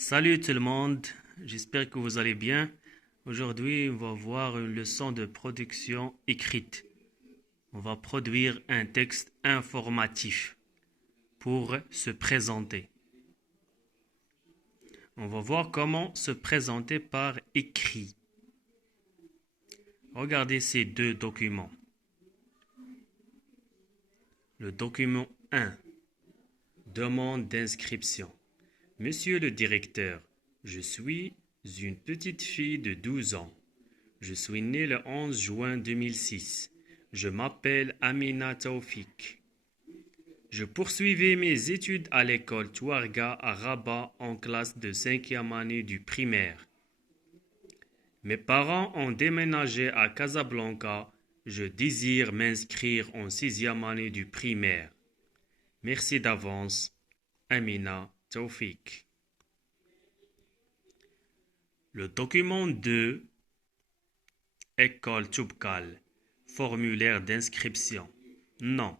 Salut tout le monde, j'espère que vous allez bien. Aujourd'hui, on va voir une leçon de production écrite. On va produire un texte informatif pour se présenter. On va voir comment se présenter par écrit. Regardez ces deux documents. Le document 1, demande d'inscription. Monsieur le directeur, je suis une petite fille de 12 ans. Je suis née le 11 juin 2006. Je m'appelle Amina Taoufik. Je poursuivais mes études à l'école Touarga à Rabat en classe de 5e année du primaire. Mes parents ont déménagé à Casablanca. Je désire m'inscrire en 6e année du primaire. Merci d'avance, Amina Taoufik. Le document 2, École Toubkal, formulaire d'inscription. Nom,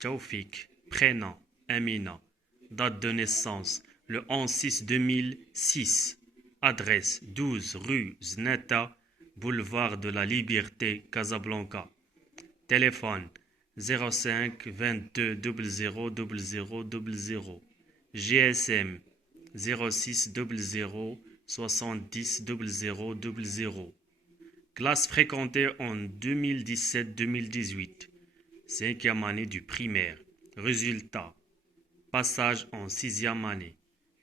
Taoufik, prénom, Amina, date de naissance, le 11-6-2006, adresse 12 rue Zneta, boulevard de la Liberté, Casablanca, téléphone 05 22 00 00 GSM 06 00 70 00 Classe fréquentée en 2017-2018. 5e année du primaire. Résultat. Passage en 6e année.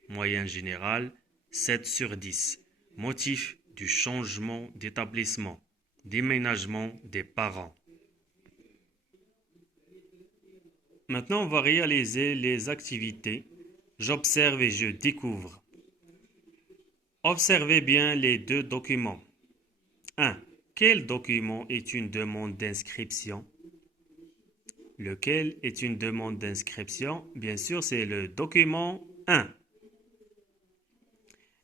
Moyenne générale 7 sur 10. Motif du changement d'établissement. Déménagement des parents. Maintenant, on va réaliser les activités. J'observe et je découvre. Observez bien les deux documents. 1. Quel document est une demande d'inscription? Lequel est une demande d'inscription? Bien sûr, c'est le document 1.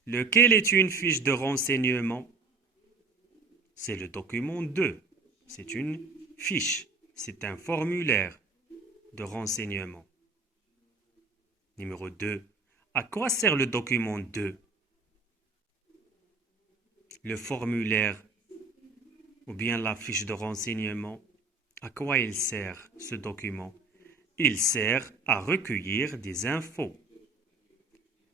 Lequel est une fiche de renseignement? C'est le document 2. C'est une fiche. C'est un formulaire de renseignement. Numéro 2. À quoi sert le document 2? Le formulaire ou bien la fiche de renseignement, à quoi il sert ce document? Il sert à recueillir des infos.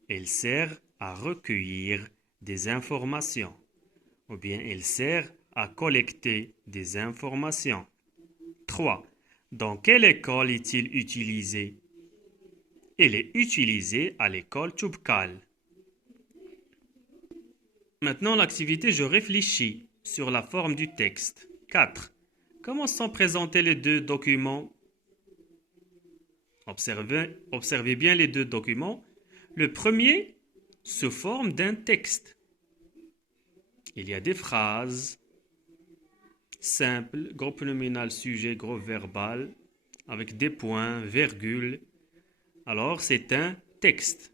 Il sert à recueillir des informations. Ou bien il sert à collecter des informations. 3. Dans quelle école est-il utilisé? Il est utilisé à l'école Toubkal. Maintenant, l'activité, je réfléchis sur la forme du texte. 4. Comment sont présentés les deux documents? Observez bien les deux documents. Le premier se forme d'un texte. Il y a des phrases simples, groupe nominal, sujet, groupe verbal, avec des points, virgules. Alors, c'est un texte.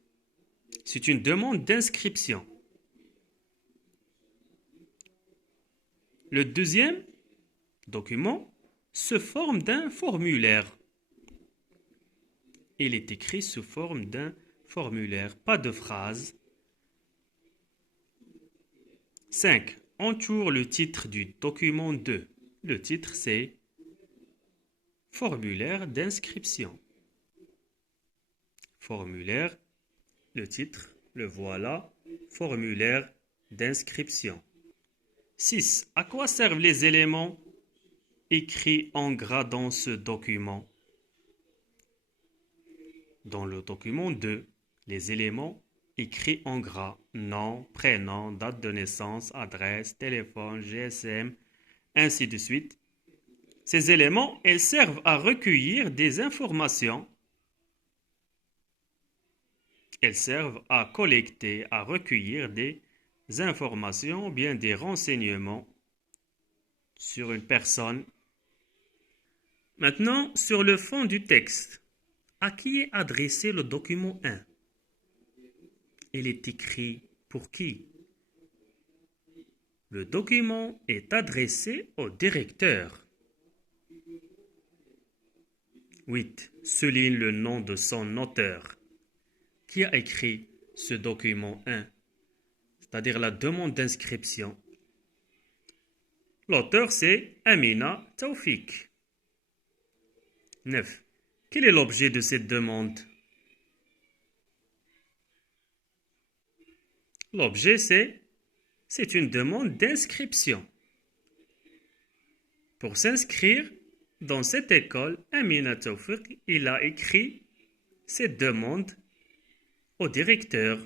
C'est une demande d'inscription. Le deuxième document se forme d'un formulaire. Il est écrit sous forme d'un formulaire, pas de phrase. 5. Entoure le titre du document 2. Le titre, c'est formulaire d'inscription. Formulaire, le titre, le voilà, formulaire d'inscription. 6. À quoi servent les éléments écrits en gras dans ce document? Dans le document 2, les éléments écrits en gras, nom, prénom, date de naissance, adresse, téléphone, GSM, ainsi de suite. Ces éléments, ils servent à recueillir des informations. Elles servent à collecter, à recueillir des informations, bien des renseignements sur une personne. Maintenant, sur le fond du texte, à qui est adressé le document 1? Il est écrit pour qui? Le document est adressé au directeur. 8. Souligne le nom de son auteur. Qui a écrit ce document 1, c'est-à-dire la demande d'inscription? L'auteur, c'est Amina Taoufik. 9. Quel est l'objet de cette demande? L'objet, c'est une demande d'inscription. Pour s'inscrire dans cette école, Amina Taoufik, il a écrit cette demande au directeur.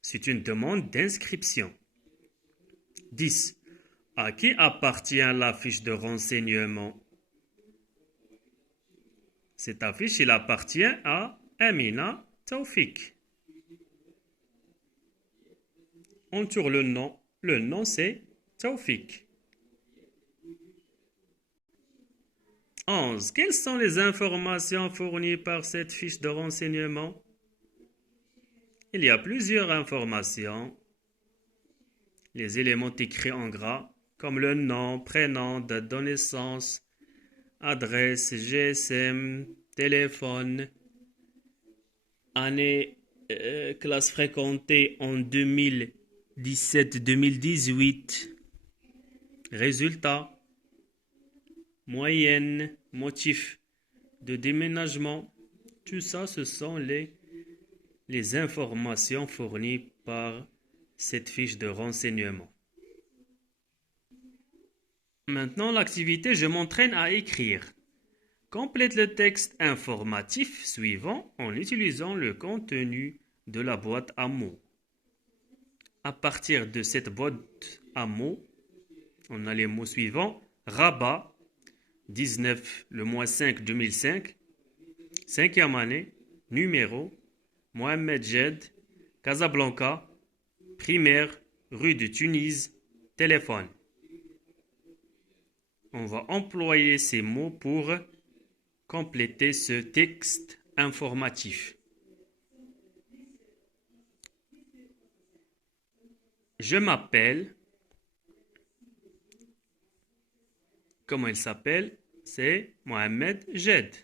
C'est une demande d'inscription. 10. À qui appartient la fiche de renseignement? Cette affiche, il appartient à Amina Taoufik. On tourne le nom. Le nom, c'est Taoufik. 11. Quelles sont les informations fournies par cette fiche de renseignement? Il y a plusieurs informations. Les éléments écrits en gras, comme le nom, prénom, date de naissance, adresse, GSM, téléphone, année, classe fréquentée en 2017-2018, résultats, moyenne, motif de déménagement. Tout ça, ce sont les informations fournies par cette fiche de renseignement. Maintenant, l'activité, je m'entraîne à écrire. Complète le texte informatif suivant en utilisant le contenu de la boîte à mots. À partir de cette boîte à mots, on a les mots suivants. Rabat, 19 le mois 5 2005, 5e année, numéro, Mohamed Jed, Casablanca, primaire, rue de Tunis, téléphone. On va employer ces mots pour compléter ce texte informatif. Je m'appelle. Comment il s'appelle? C'est Mohamed Jed.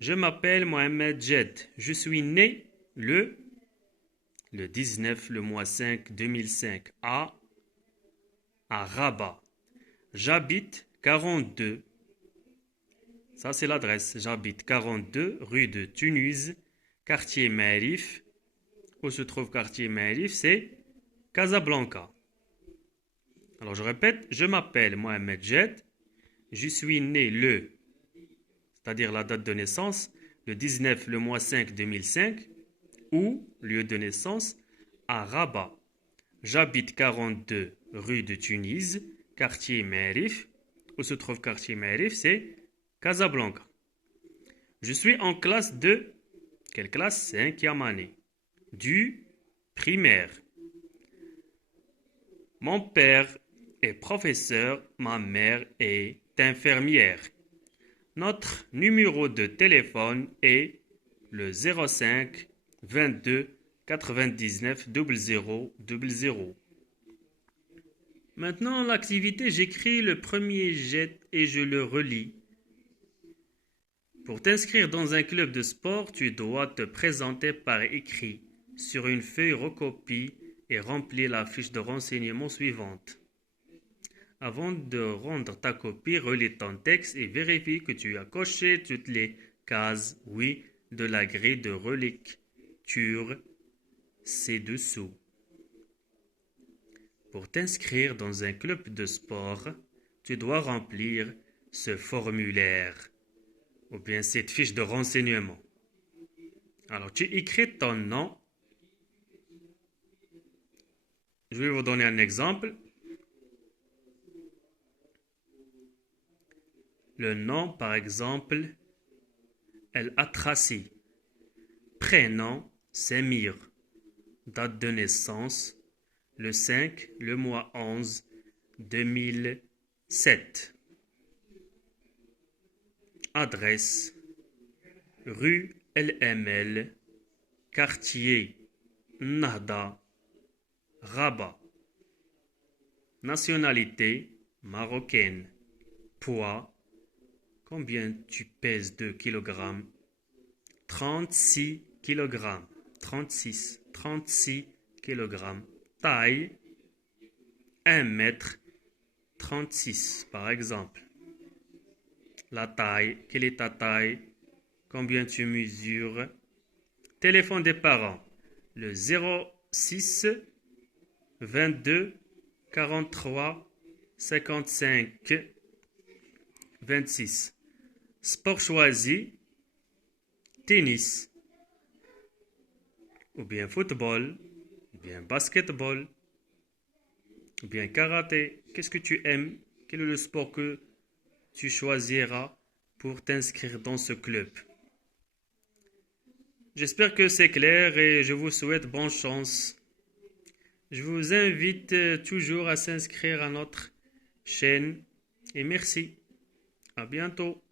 Je m'appelle Mohamed Jed. Je suis né le 19 le mois 5 2005 à Rabat. J'habite 42. Ça, c'est l'adresse. J'habite 42 rue de Tunis, quartier Marif. Où se trouve quartier Marif? C'est Casablanca. Alors, je répète, je m'appelle Mohamed Jed. Je suis né c'est-à-dire la date de naissance, le 19 le mois 5 2005, ou lieu de naissance, à Rabat. J'habite 42 rue de Tunis, quartier Marif. Où se trouve quartier Marif? C'est Casablanca. Je suis en classe de... Quelle classe? 5e année. Du primaire. Mon père est professeur, ma mère est infirmière. Notre numéro de téléphone est le 05 22 99 00 00. Maintenant, l'activité, j'écris le premier jet et je le relis. Pour t'inscrire dans un club de sport, tu dois te présenter par écrit. Sur une feuille, recopie et remplis la fiche de renseignement suivante. Avant de rendre ta copie, relis ton texte et vérifie que tu as coché toutes les cases oui de la grille de relecture ci-dessous. Pour t'inscrire dans un club de sport, tu dois remplir ce formulaire ou bien cette fiche de renseignement. Alors, tu écris ton nom. Je vais vous donner un exemple. Le nom, par exemple, El Atrassi. Prénom, Semir. Date de naissance, le 5, le mois 11, 2007. Adresse, rue LML, quartier Nahda, Rabat. Nationalité, marocaine. Poids, combien tu pèses de kilogrammes? 36 kilogrammes. 36 kilogrammes. Taille, 1 mètre 36 par exemple. La taille, quelle est ta taille? Combien tu mesures? Téléphone des parents, le 06 22 43 55 26. Sport choisi, tennis, ou bien football, ou bien basketball, ou bien karaté. Qu'est-ce que tu aimes? Quel est le sport que tu choisiras pour t'inscrire dans ce club? J'espère que c'est clair et je vous souhaite bonne chance. Je vous invite toujours à s'inscrire à notre chaîne et merci. À bientôt.